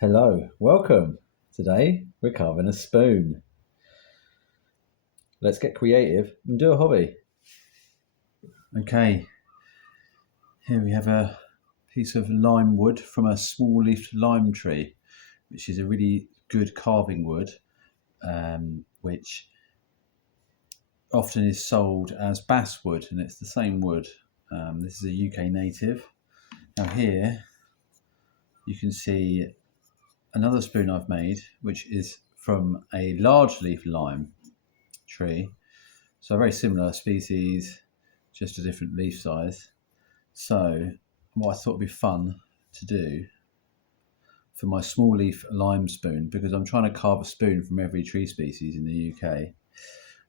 Hello, welcome. Today we're carving a spoon. Let's get creative and do a hobby. Okay, here we have a piece of lime wood from a small leafed lime tree, which is a really good carving wood, which often is sold as basswood, and it's the same wood. This is a UK native. Now here you can see another spoon I've made, which is from a large leaf lime tree. So a very similar species, just a different leaf size. So what I thought would be fun to do for my small leaf lime spoon, because I'm trying to carve a spoon from every tree species in the UK,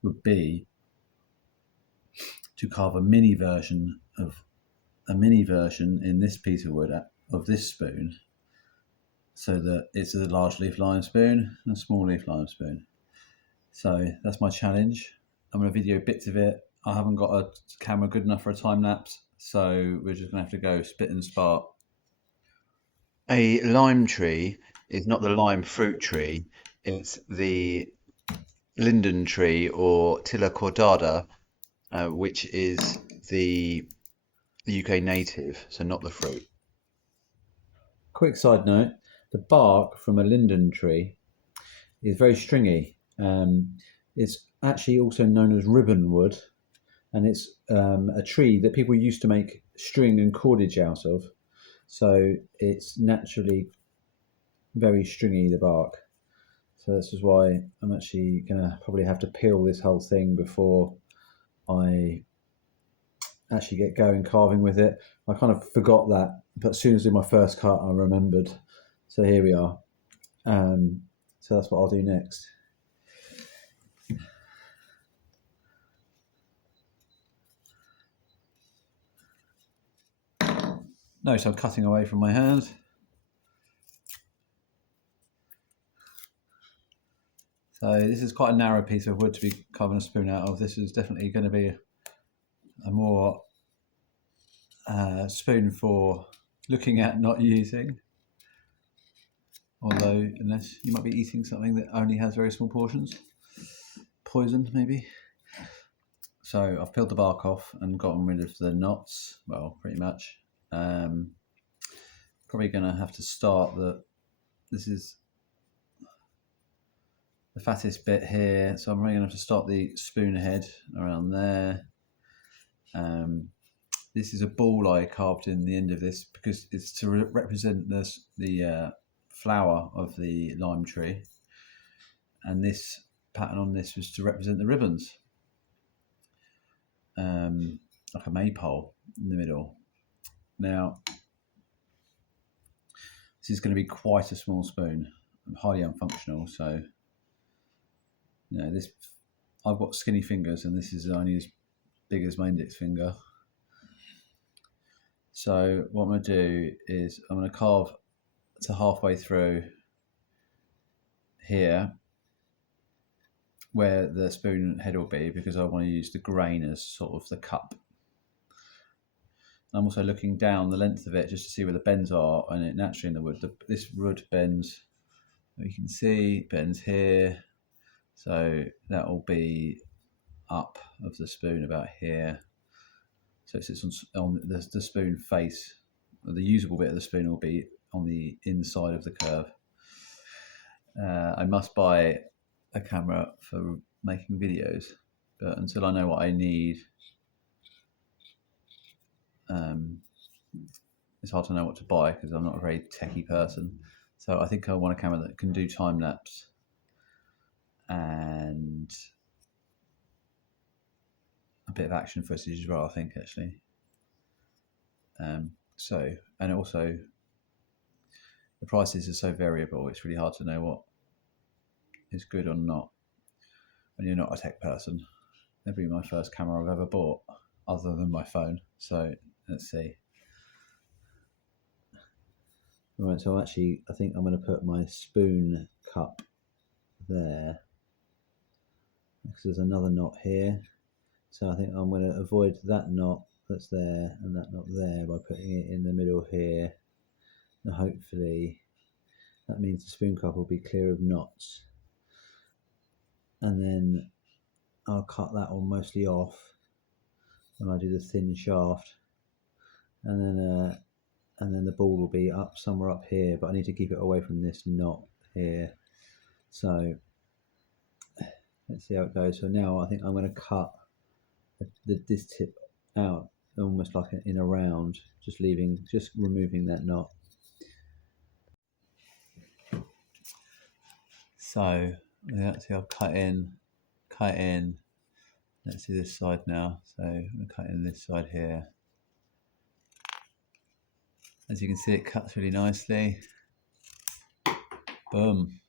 would be to carve a mini version in this piece of wood of this spoon, so that it's a large leaf lime spoon and a small leaf lime spoon. So that's my challenge. I'm going to video bits of it. I haven't got a camera good enough for a time lapse, so we're just going to have to go spit and spark. A lime tree is not the lime fruit tree, it's the linden tree or Tilia cordata, which is the UK native, so not the fruit. Quick side note, the bark from a linden tree is very stringy. It's actually also known as ribbon wood, and it's a tree that people used to make string and cordage out of. So it's naturally very stringy, the bark. So this is why I'm actually going to probably have to peel this whole thing before I actually get going carving with it. I kind of forgot that, but as soon as I did my first cut, I remembered. So here we are. So that's what I'll do next. Notice I'm cutting away from my hand. So this is quite a narrow piece of wood to be carving a spoon out of. This is definitely going to be a more spoon for looking at, not using. Although, unless you might be eating something that only has very small portions. Poisoned, maybe. So I've peeled the bark off and gotten rid of the knots. Well, pretty much. Probably going to have to start this is the fattest bit here. So I'm probably going to have to start the spoon head around there. This is a ball I carved in the end of this because it's to represent the flower of the lime tree, and this pattern on this was to represent the ribbons, like a maypole in the middle. Now this is going to be quite a small spoon, highly unfunctional. So this, I've got skinny fingers, and this is only as big as my index finger. So what I'm going to do is I'm going to carve to halfway through here where the spoon head will be, because I want to use the grain as sort of the cup. I'm also looking down the length of it just to see where the bends are, and it naturally in the wood, this wood bends, you can see, bends here. So that will be up of the spoon about here. So it sits on the spoon face. The usable bit of the spoon will be on the inside of the curve. I must buy a camera for making videos, but until I know what I need, it's hard to know what to buy because I'm not a very techie person. So I think I want a camera that can do time lapse and a bit of action footage as well, I think, actually. And also the prices are so variable, it's really hard to know what is good or not when you're not a tech person. That'll be my first camera I've ever bought, other than my phone. So let's see. Right, so actually, I think I'm going to put my spoon cup there, because there's another knot here. So I think I'm going to avoid that knot that's there and that knot there by putting it in the middle here. And hopefully that means the spoon cup will be clear of knots. And then I'll cut that all mostly off when I do the thin shaft, and then the ball will be up somewhere up here, but I need to keep it away from this knot here. So let's see how it goes. So now I think I'm going to cut this tip out almost like in a round, just removing that knot. So let's see, I'll cut in. Let's see this side now. So I'm going to cut in this side here. As you can see, it cuts really nicely. Boom,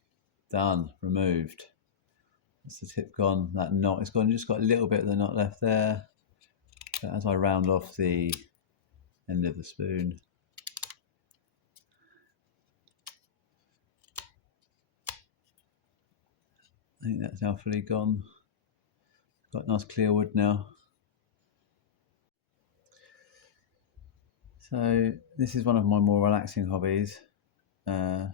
done, removed. That's the tip gone. That knot is gone. Just got a little bit of the knot left there. But as I round off the end of the spoon, I think that's now fully gone. Got nice clear wood now. So this is one of my more relaxing hobbies, and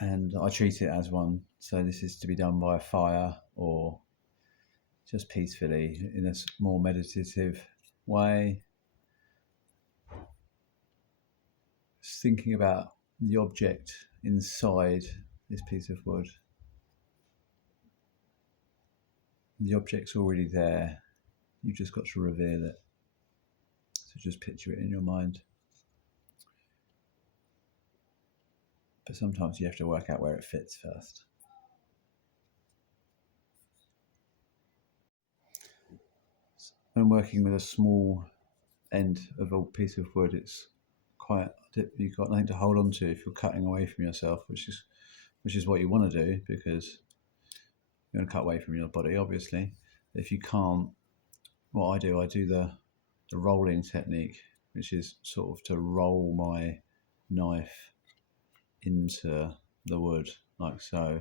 I treat it as one. So this is to be done by a fire or just peacefully in a more meditative way. Just thinking about the object inside this piece of wood. The object's already there. You've just got to reveal it. So just picture it in your mind. But sometimes you have to work out where it fits first. When working with a small end of a piece of wood, it's quite, you've got nothing to hold on to if you're cutting away from yourself, which is what you want to do, because you want to cut away from your body, obviously. If you can't, what I do the rolling technique, which is sort of to roll my knife into the wood, like so.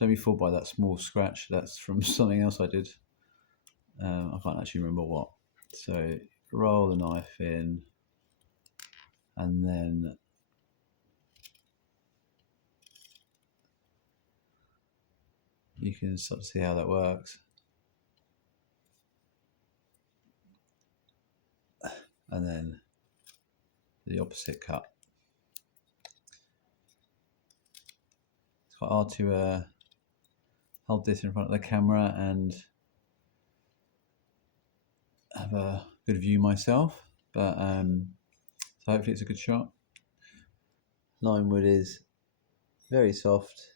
Don't be fooled by that small scratch. That's from something else I did. I can't actually remember what. So roll the knife in, and then you can sort of see how that works. And then the opposite cut. It's quite hard to hold this in front of the camera and have a good view myself, but so hopefully it's a good shot. Lime wood is very soft,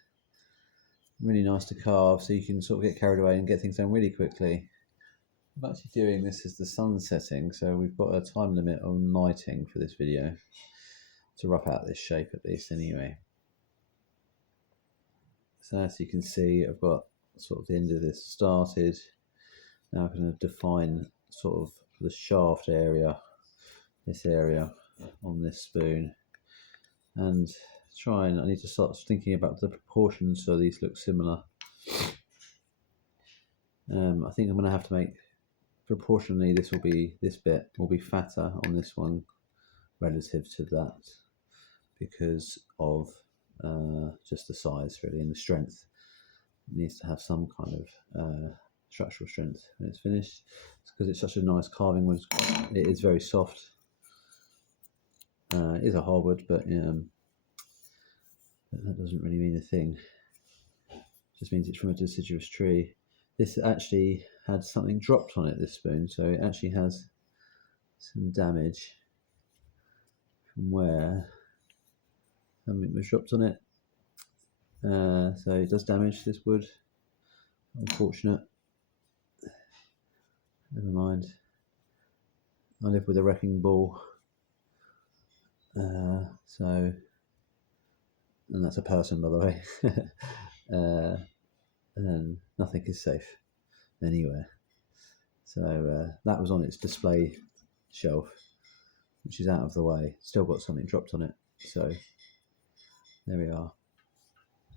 really nice to carve, so you can sort of get carried away and get things done really quickly. I'm actually doing this as the sun's setting, so we've got a time limit on lighting for this video to rough out this shape at least anyway. So as you can see, I've got sort of the end of this started. Now I'm going to define sort of the shaft area, this area on this spoon, and I need to start thinking about the proportions so these look similar. I think I'm going to have to make proportionally, this bit will be fatter on this one relative to that, because of just the size really and the strength. It needs to have some kind of structural strength when it's finished. It's because it's such a nice carving wood. It is very soft. It is a hardwood, but that doesn't really mean a thing. It just means it's from a deciduous tree. This actually had something dropped on it, this spoon, so it actually has some damage from where something was dropped on it. So it does damage this wood. Unfortunate. Never mind. I live with a wrecking ball. And that's a person, by the way. And nothing is safe anywhere. So that was on its display shelf, which is out of the way. Still got something dropped on it. So there we are.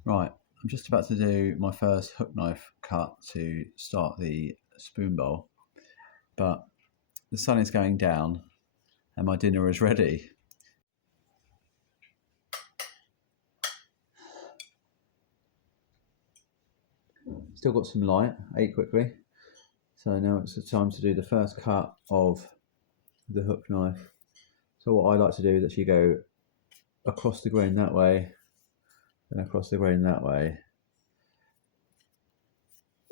Right, I'm just about to do my first hook knife cut to start the spoon bowl, but the sun is going down and my dinner is ready. Still got some light, ate quickly. So now it's the time to do the first cut of the hook knife. So what I like to do is actually go across the grain that way and across the grain that way.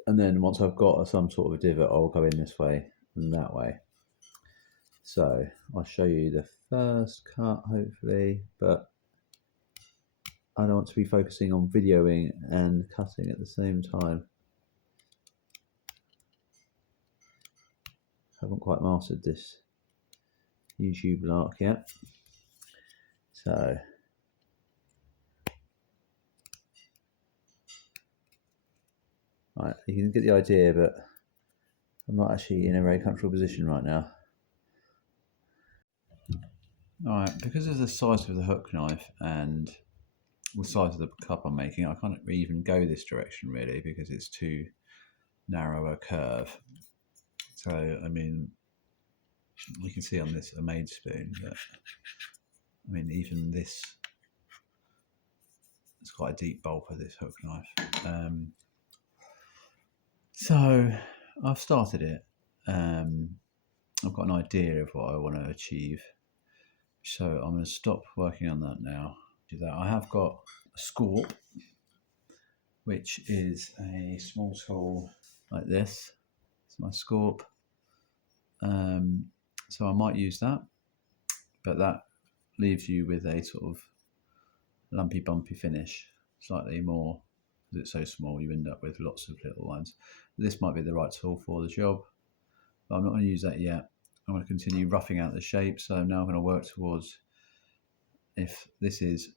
And then once I've got some sort of a divot, I'll go in this way and that way. So I'll show you the first cut, hopefully, but I don't want to be focusing on videoing and cutting at the same time. Haven't quite mastered this YouTube lark yet. So right, you can get the idea, but I'm not actually in a very comfortable position right now. Alright, because of the size of the hook knife and the size of the cup I'm making, I can't even go this direction really because it's too narrow a curve. So, I mean, you can see on this a made spoon that, I mean, even this, it's quite a deep bowl for this hook knife. So, I've started it. I've got an idea of what I want to achieve. So, I'm going to stop working on that now. Do that. I have got a scorp, which is a small tool like this. It's my scorp. So I might use that, but that leaves you with a sort of lumpy bumpy finish, slightly more, because it's so small you end up with lots of little ones. This might be the right tool for the job, but I'm not going to use that yet. I'm going to continue roughing out the shape. So I'm now going to work towards, if this is,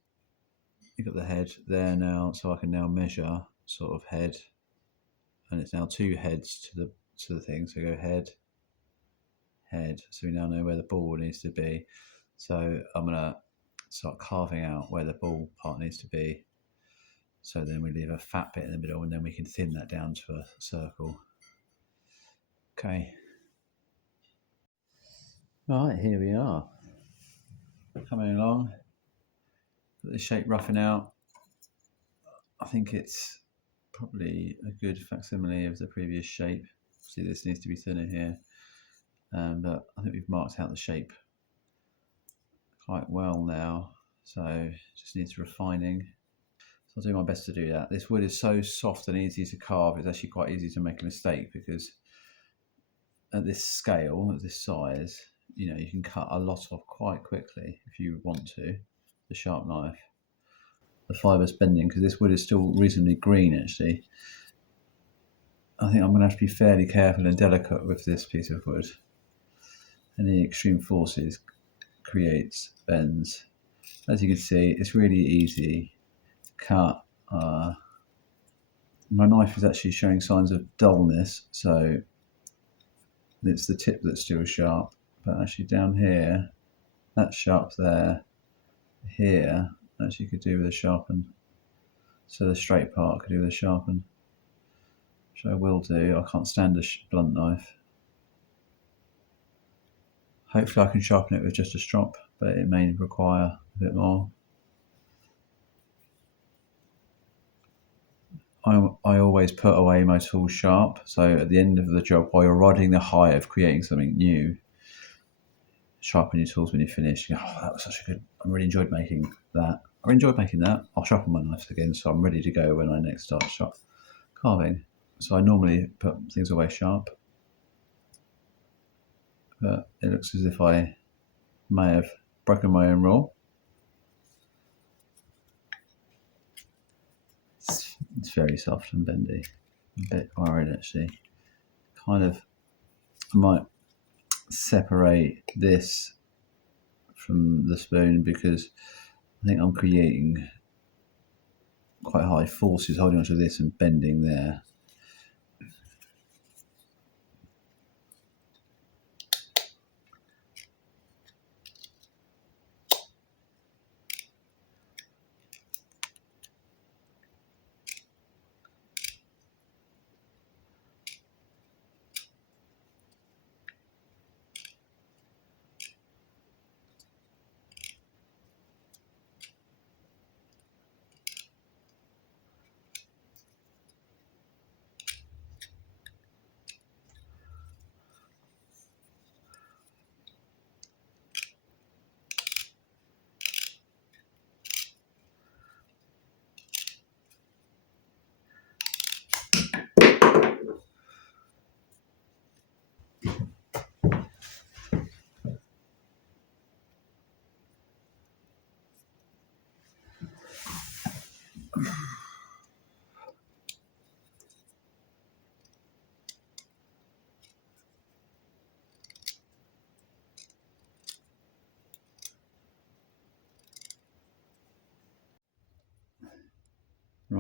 you've got the head there now, so I can now measure sort of head, and it's now two heads to the thing. So go head, head. So we now know where the ball needs to be. So I'm gonna start carving out where the ball part needs to be. So then we leave a fat bit in the middle, and then we can thin that down to a circle. Okay. Right, here we are. Coming along. Got the shape roughing out. I think it's probably a good facsimile of the previous shape. See, this needs to be thinner here. But I think we've marked out the shape quite well now. So just needs refining. So I'll do my best to do that. This wood is so soft and easy to carve, it's actually quite easy to make a mistake because at this scale, at this size, you know, you can cut a lot off quite quickly if you want to, the sharp knife. The fiber's bending because this wood is still reasonably green actually. I think I'm going to have to be fairly careful and delicate with this piece of wood. Any extreme forces creates bends. As you can see, it's really easy to cut. My knife is actually showing signs of dullness, so it's the tip that's still sharp, but actually down here, that's sharp there. Here, actually could do with a sharpen. So the straight part could do with a sharpen, which I will do. I can't stand a blunt knife. Hopefully I can sharpen it with just a strop, but it may require a bit more. I always put away my tools sharp, so at the end of the job, while you're riding the high of creating something new, sharpen your tools when you finish. You go, oh, that was such a good, I really enjoyed making that. I enjoyed making that. I'll sharpen my knife again, so I'm ready to go when I next start carving. So I normally put things away sharp, but it looks as if I may have broken my own rule. It's very soft and bendy. I'm a bit worried actually. Kind of, I might separate this from the spoon because I think I'm creating quite high forces holding onto this and bending there.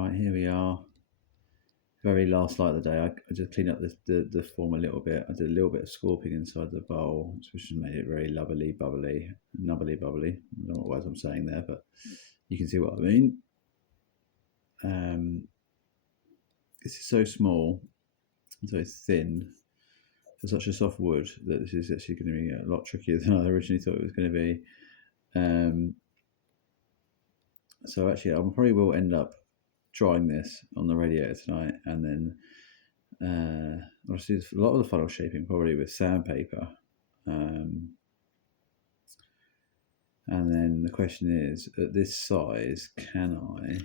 Right, here we are. Very last light of the day. I just cleaned up the form a little bit. I did a little bit of scorping inside the bowl, which has made it very nubbly bubbly. I don't know what words I'm saying there, but you can see what I mean. This is so small and so thin for such a soft wood that this is actually going to be a lot trickier than I originally thought it was going to be. So actually, I probably will end up drying this on the radiator tonight, and then obviously a lot of the funnel shaping probably with sandpaper. And then the question is, at this size, can I,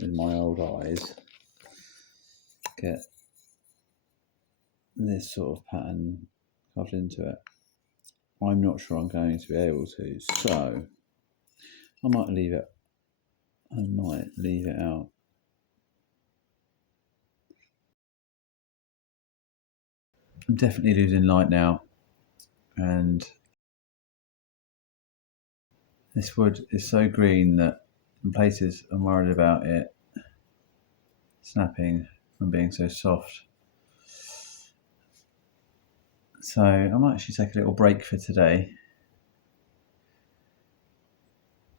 with my old eyes, get this sort of pattern carved into it? I'm not sure I'm going to be able to, so I might leave it out. I'm definitely losing light now, and this wood is so green that in places I'm worried about it snapping from being so soft. So I might actually take a little break for today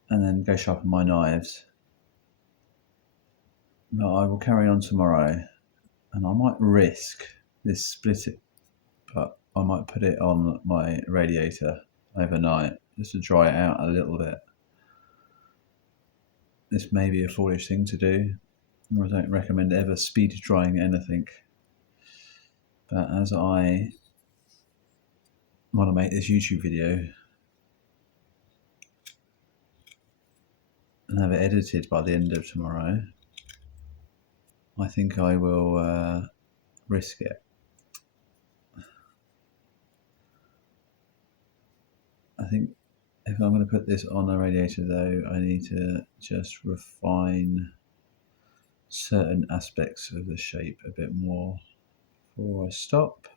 and then go sharpen my knives. But I will carry on tomorrow, and I might risk this split it, but I might put it on my radiator overnight just to dry it out a little bit. This may be a foolish thing to do. I don't recommend ever speed drying anything. But as I want to make this YouTube video and have it edited by the end of tomorrow, I think I will risk it. I think if I'm going to put this on the radiator though, I need to just refine certain aspects of the shape a bit more before I stop.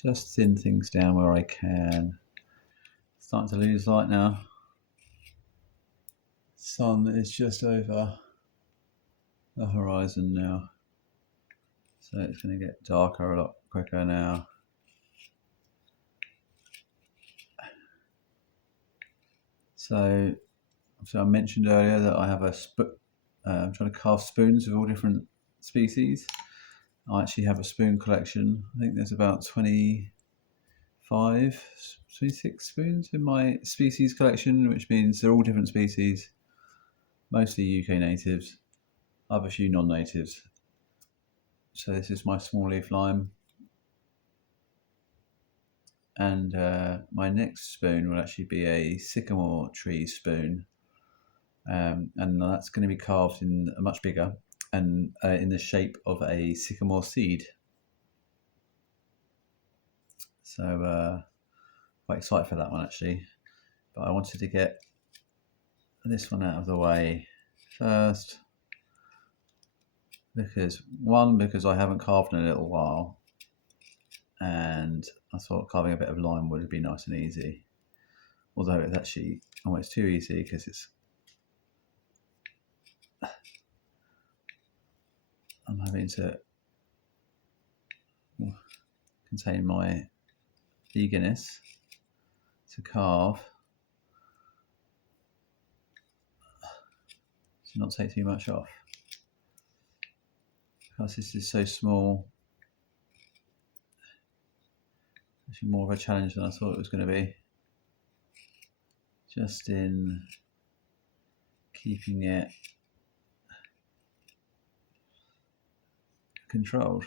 Just thin things down where I can. Starting to lose light now. Sun is just over the horizon now, so it's going to get darker a lot quicker now. So I mentioned earlier that I have I'm trying to carve spoons of all different species. I actually have a spoon collection. I think there's about 26 spoons in my species collection, which means they're all different species, mostly UK natives, other few non-natives. So this is my small leaf lime. And my next spoon will actually be a sycamore tree spoon. And that's going to be carved in a much bigger and in the shape of a sycamore seed. So quite excited for that one actually. But I wanted to get this one out of the way first because I haven't carved in a little while, and I thought carving a bit of lime would be nice and easy, although it's actually almost too easy because I'm having to contain my eagerness to carve to not take too much off, because this is so small. Actually more of a challenge than I thought it was going to be, just in keeping it controlled.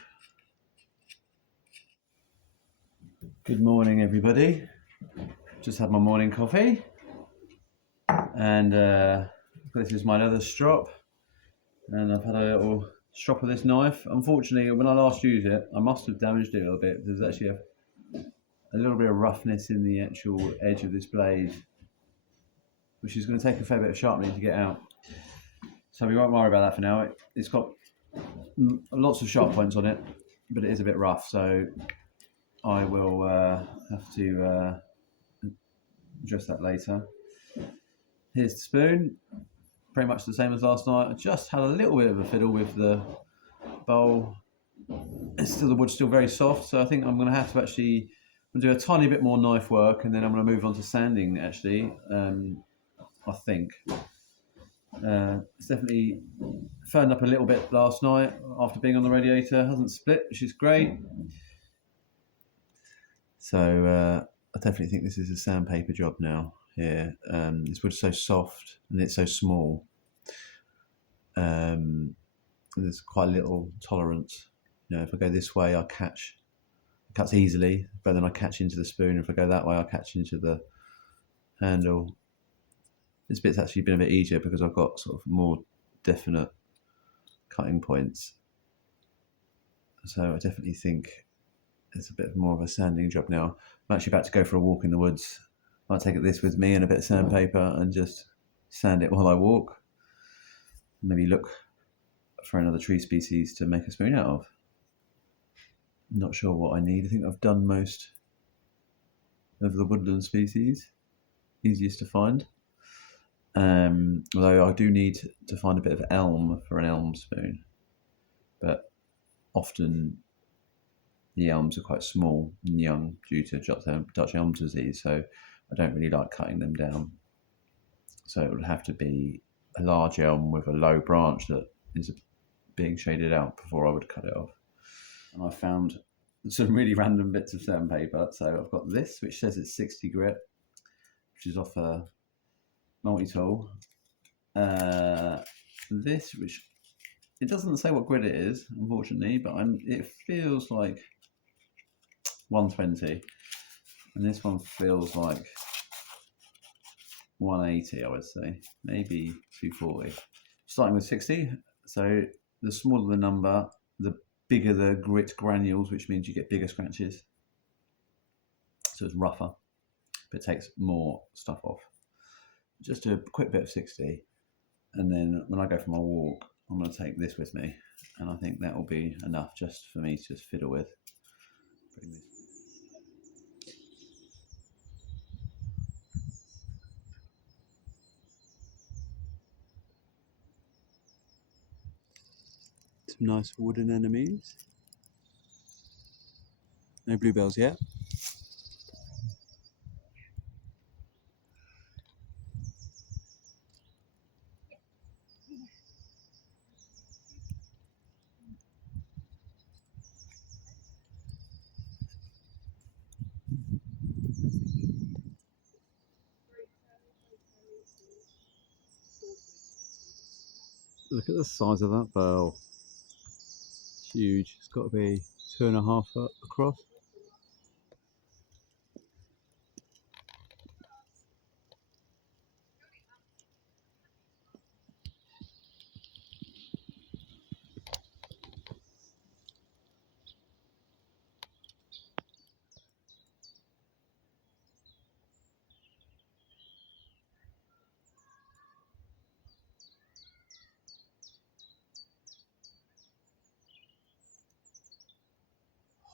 Good morning everybody. Just had my morning coffee, and this is my leather strop, and I've had a little strop of this knife. Unfortunately, when I last used it, I must have damaged it a little bit. There's actually a little bit of roughness in the actual edge of this blade, which is going to take a fair bit of sharpening to get out. So we won't worry about that for now. It's got lots of sharp points on it, but it is a bit rough, so I will have to address that later. Here's the spoon. pretty much the same as last night. I just had a little bit of a fiddle with the bowl. The wood's still very soft, so I think I'm going to have to actually do a tiny bit more knife work, and then I'm going to move on to sanding. Actually, I think it's definitely firmed up a little bit last night after being on the radiator. Hasn't split, which is great. So I definitely think this is a sandpaper job now. Here, this wood's so soft and it's so small. There's quite little tolerance. If I go this way, it cuts easily, but then I catch into the spoon. If I go that way, I catch into the handle. This bit's actually been a bit easier because I've got sort of more definite cutting points. So I definitely think it's a bit more of a sanding job now. I'm actually about to go for a walk in the woods. I might take this with me and a bit of sandpaper and just sand it while I walk. Maybe look for another tree species to make a spoon out of. I'm not sure what I need. I think I've done most of the woodland species, easiest to find. Although I do need to find a bit of elm for an elm spoon, but often the elms are quite small and young due to Dutch elm disease, so I don't really like cutting them down. So it would have to be a large elm with a low branch that is being shaded out before I would cut it off. And I found some really random bits of sandpaper. So I've got this, which says it's 60 grit, which is off a multi-tool. This, which it doesn't say what grit it is, unfortunately, but it feels like 120, and this one feels like 180, I would say, maybe 240. Starting with 60, so the smaller the number, the bigger the grit granules, which means you get bigger scratches. So it's rougher, but it takes more stuff off. Just a quick bit of 60, and then when I go for my walk, I'm going to take this with me, and I think that will be enough just for me to just fiddle with. Some nice wooden enemies. No bluebells yet. Look at the size of that bell. It's huge. It's got to be 2.5 foot across.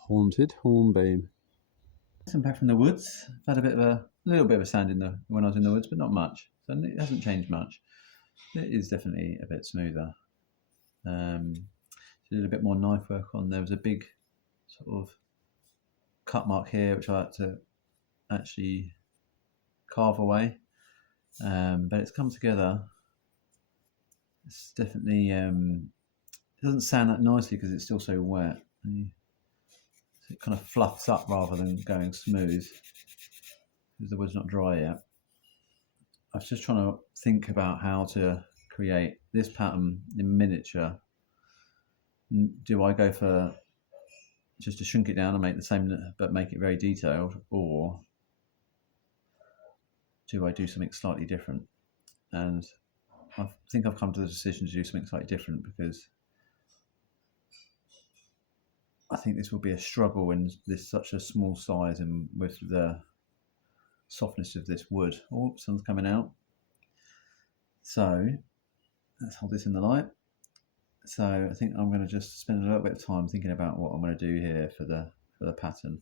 Haunted hornbeam. I'm back from the woods. I've had a little bit of a sand when I was in the woods, but not much. So it hasn't changed much. It is definitely a bit smoother. Did a bit more knife work on. There was a big sort of cut mark here, which I had to actually carve away. But it's come together. It's definitely it doesn't sand that nicely because it's still so wet. So it kind of fluffs up rather than going smooth because the wood's not dry yet. I was just trying to think about how to create this pattern in miniature. Do I go for just to shrink it down and make the same but make it very detailed, or do I do something slightly different? And I think I've come to the decision to do something slightly different because I think this will be a struggle in this such a small size and with the softness of this wood. Oh, sun's coming out. So let's hold this in the light. So I think I'm going to just spend a little bit of time thinking about what I'm going to do here for the pattern.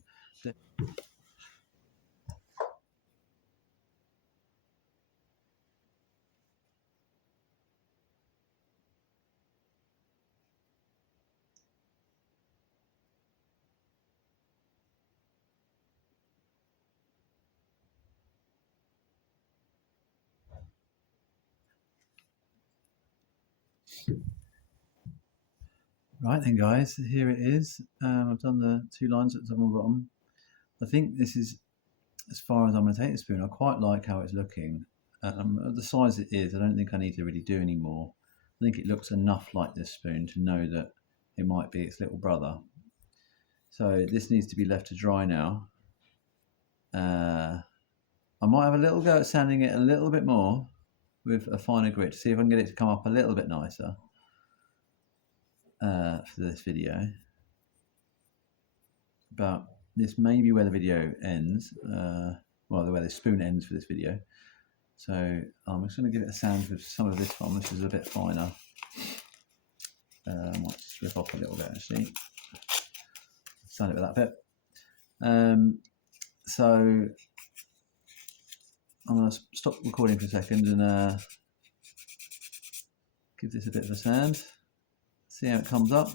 Right then, guys, here it is. I've done the 2 lines at the top and bottom. I think this is as far as I'm going to take the spoon. I quite like how it's looking. The size it is, I don't think I need to really do any more. I think it looks enough like this spoon to know that it might be its little brother. So this needs to be left to dry now. I might have a little go at sanding it a little bit more with a finer grit to see if I can get it to come up a little bit nicer for this video. But this may be where the video ends, well, where the spoon ends for this video. So I'm just going to give it a sand with some of this one. This is a bit finer. I might strip off a little bit actually. Sand it with that bit. So I'm going to stop recording for a second and give this a bit of a sand. See how it comes up.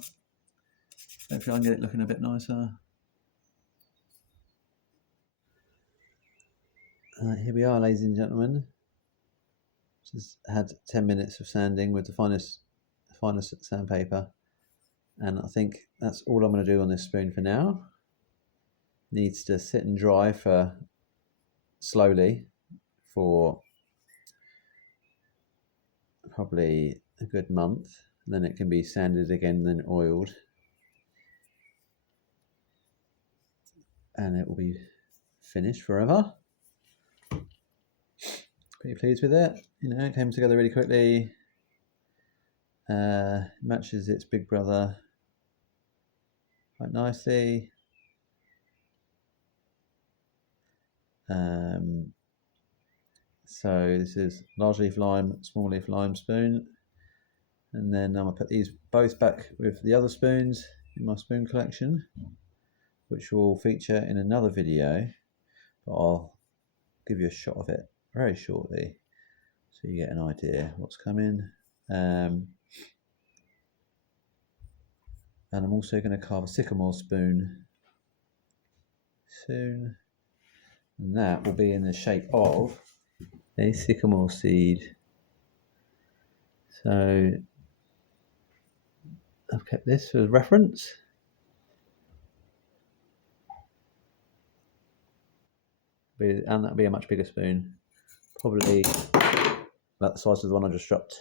Hopefully I can get it looking a bit nicer. Here we are, ladies and gentlemen. Just had 10 minutes of sanding with the finest sandpaper, and I think that's all I'm going to do on this spoon for now. Needs to sit and dry slowly for probably a good month, and then it can be sanded again, then oiled, and it will be finished forever. Pretty pleased with it. You know, it came together really quickly. Matches its big brother quite nicely. So this is large leaf lime, small leaf lime spoon, and then I'm gonna put these both back with the other spoons in my spoon collection, which will feature in another video, but I'll give you a shot of it very shortly so you get an idea what's coming. And I'm also going to carve a sycamore spoon soon, and that will be in the shape of a sycamore seed. So I've kept this for reference. And that'll be a much bigger spoon, probably about the size of the one I just dropped.